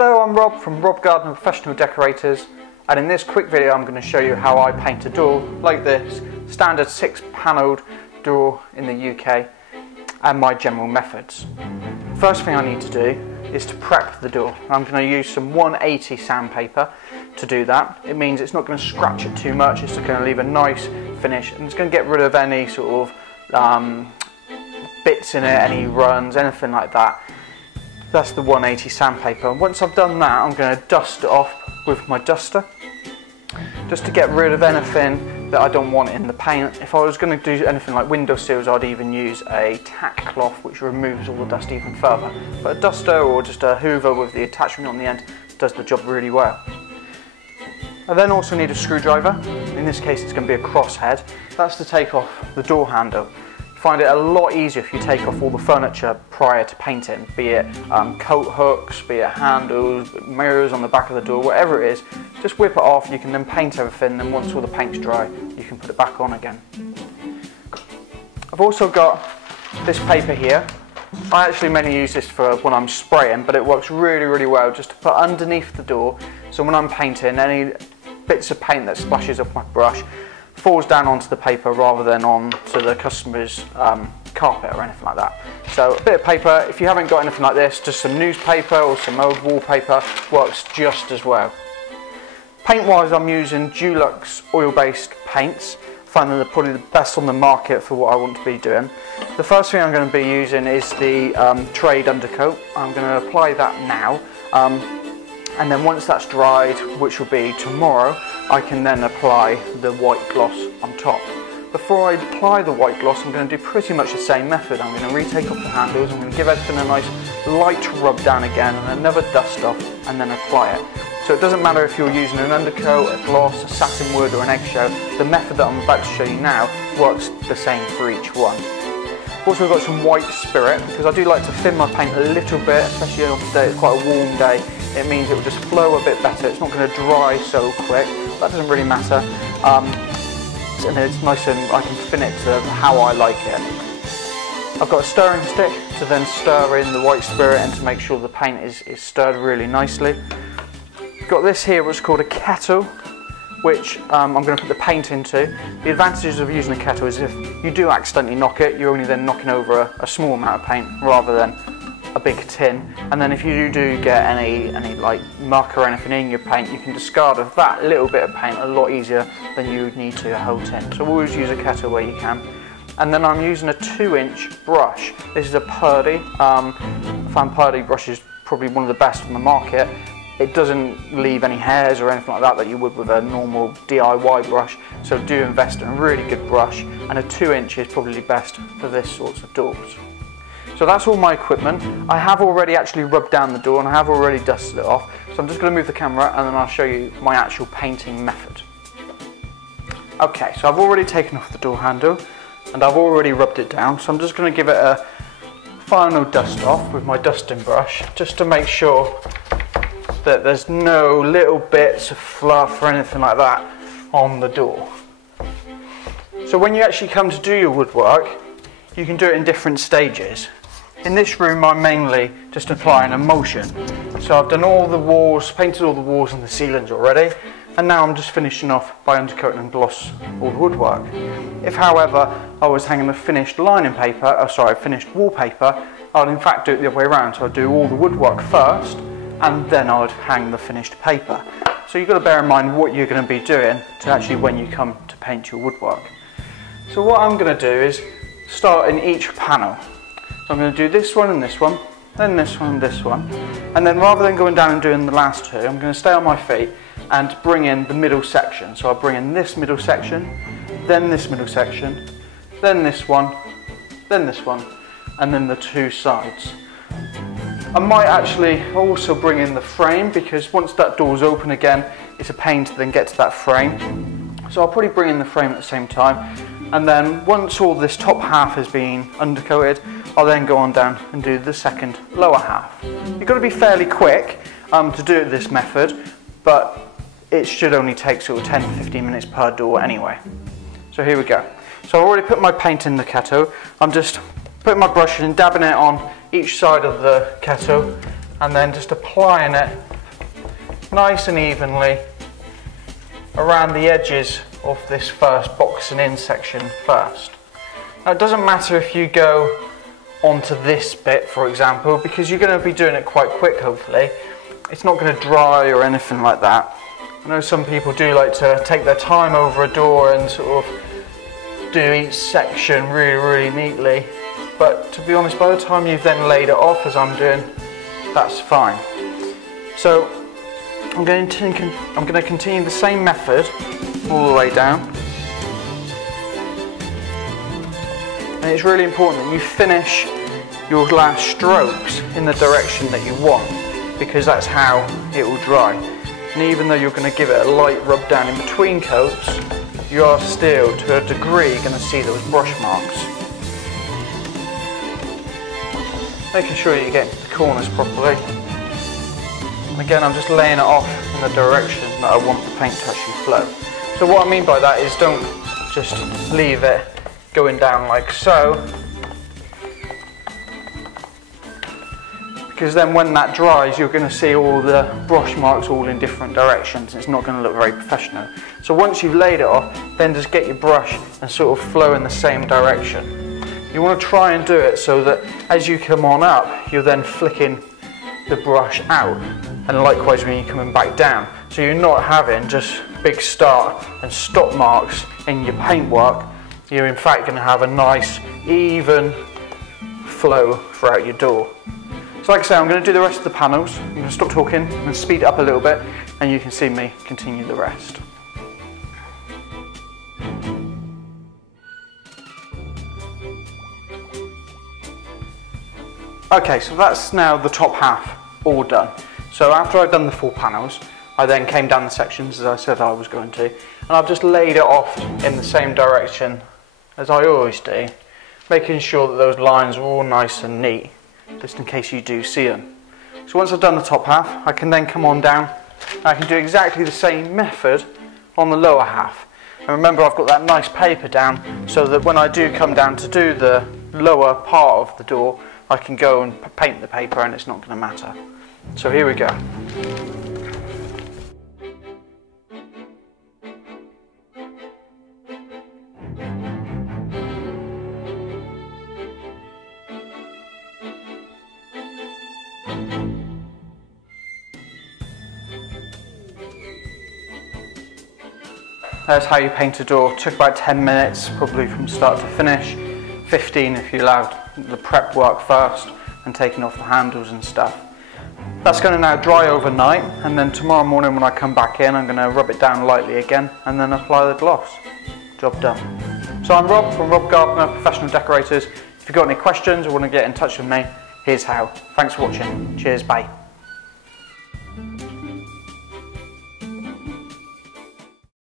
Hello, I'm Rob from Gardner Professional Decorators, and in this quick video I'm going to show you how I paint a door like this, standard 6-panelled door in the UK, and my general methods. First thing I need to do is to prep the door. I'm going to use some 180 sandpaper to do that. It means it's not going to scratch it too much, it's going to leave a nice finish, and it's going to get rid of any sort of bits in it, any runs, anything like that. That's the 180 sandpaper. And once I've done that, I'm going to dust it off with my duster, just to get rid of anything that I don't want in the paint. If I was going to do anything like window sills, I'd even use a tack cloth, which removes all the dust even further. But a duster or just a hoover with the attachment on the end does the job really well. I then also need a screwdriver. In this case it's going to be a crosshead. That's to take off the door handle. Find it a lot easier if you take off all the furniture prior to painting, be it coat hooks, be it handles, mirrors on the back of the door, whatever it is. Just whip it off, you can then paint everything, and once all the paint's dry you can put it back on again. I've also got this paper here. I actually mainly use this for when I'm spraying, but it works really well just to put underneath the door, so when I'm painting, any bits of paint that splashes off my brush falls down onto the paper rather than onto the customer's carpet or anything like that. So a bit of paper, if you haven't got anything like this, just some newspaper or some old wallpaper works just as well. Paint wise, I'm using Dulux oil-based paints. I find them probably the best on the market for what I want to be doing. The first thing I'm going to be using is the trade undercoat. I'm going to apply that now, and then once that's dried, which will be tomorrow, I can then apply the white gloss on top. Before I apply the white gloss, I'm going to do pretty much the same method. I'm going to retake off the handles, I'm going to give everything a nice light rub down again, and another dust off, and then apply it. So it doesn't matter if you're using an undercoat, a gloss, a satin wood or an eggshell, the method that I'm about to show you now works the same for each one. I've also got some white spirit, because I do like to thin my paint a little bit, especially on today, it's quite a warm day. It means it will just flow a bit better, it's not going to dry so quick. That doesn't really matter, and it's nice and I can thin it to how I like it. I've got a stirring stick to then stir in the white spirit and to make sure the paint is stirred really nicely. I've got this here, which is called a kettle, which I'm going to put the paint into. The advantages of using a kettle is if you do accidentally knock it, you're only then knocking over a small amount of paint rather than a big tin, and then if you do get any like muck or anything in your paint, you can discard of that little bit of paint a lot easier than you would need to a whole tin. So always use a kettle where you can. And then I'm using a 2-inch brush. This is a Purdy. I find Purdy brush is probably one of the best on the market. It doesn't leave any hairs or anything like that you would with a normal DIY brush, so do invest in a really good brush, and a 2-inch is probably best for this sorts of doors. So that's all my equipment. I have already actually rubbed down the door and I have already dusted it off. So I'm just going to move the camera and then I'll show you my actual painting method. Okay, so I've already taken off the door handle and I've already rubbed it down. So I'm just going to give it a final dust off with my dusting brush, just to make sure that there's no little bits of fluff or anything like that on the door. So when you actually come to do your woodwork, you can do it in different stages. In this room I'm mainly just applying emulsion. So I've done all the walls, painted all the walls and the ceilings already, and now I'm just finishing off by undercoating and gloss all the woodwork. If however I was hanging a finished lining paper, finished wallpaper, I'd in fact do it the other way around. So I'd do all the woodwork first and then I'd hang the finished paper. So you've got to bear in mind what you're going to be doing to actually when you come to paint your woodwork. So what I'm going to do is start in each panel. So I'm going to do this one and this one, then this one and this one, and then rather than going down and doing the last two, I'm going to stay on my feet and bring in the middle section. So I'll bring in this middle section, then this middle section, then this one, and then the two sides. I might actually also bring in the frame, because once that door's open again, it's a pain to then get to that frame. So I'll probably bring in the frame at the same time. And then once all this top half has been undercoated, I'll then go on down and do the second lower half. You've got to be fairly quick to do it this method, but it should only take sort of 10 to 15 minutes per door anyway. So here we go. So I've already put my paint in the kettle. I'm just putting my brush in and dabbing it on each side of the kettle, and then just applying it nice and evenly around the edges of this first boxing in section first. Now it doesn't matter if you go onto this bit, for example, because you're going to be doing it quite quick, hopefully. It's not going to dry or anything like that. I know some people do like to take their time over a door and sort of do each section really neatly, but to be honest, by the time you've then laid it off, as I'm doing, that's fine. So I'm going to continue the same method all the way down, and it's really important that you finish your last strokes in the direction that you want, because that's how it will dry. And even though you're going to give it a light rub down in between coats, you are still, to a degree, going to see those brush marks. Making sure that you're getting the corners properly. And again, I'm just laying it off in the direction that I want the paint to actually flow. So what I mean by that is, don't just leave it going down like so, because then when that dries, you're going to see all the brush marks all in different directions. It's not going to look very professional. So once you've laid it off, then just get your brush and sort of flow in the same direction. You want to try and do it so that as you come on up, you're then flicking the brush out, and likewise when you're coming back down. So you're not having just big start and stop marks in your paintwork. You're in fact going to have a nice even flow throughout your door. So like I say, I'm going to do the rest of the panels. I'm going to stop talking and speed it up a little bit, and you can see me continue the rest. Okay, so that's now the top half all done. So after I've done the full panels, I then came down the sections as I said I was going to, and I've just laid it off in the same direction as I always do, making sure that those lines are all nice and neat, just in case you do see them. So once I've done the top half, I can then come on down, and I can do exactly the same method on the lower half. And remember, I've got that nice paper down, so that when I do come down to do the lower part of the door, I can go and paint the paper and it's not going to matter. So here we go. That's how you paint a door. Took about 10 minutes, probably from start to finish. 15 if you allowed the prep work first and taking off the handles and stuff. That's going to now dry overnight, and then tomorrow morning when I come back in, I'm going to rub it down lightly again and then apply the gloss. Job done. So I'm Rob from Gardner Professional Decorators. If you've got any questions or want to get in touch with me, here's how. Thanks for watching. Cheers, bye.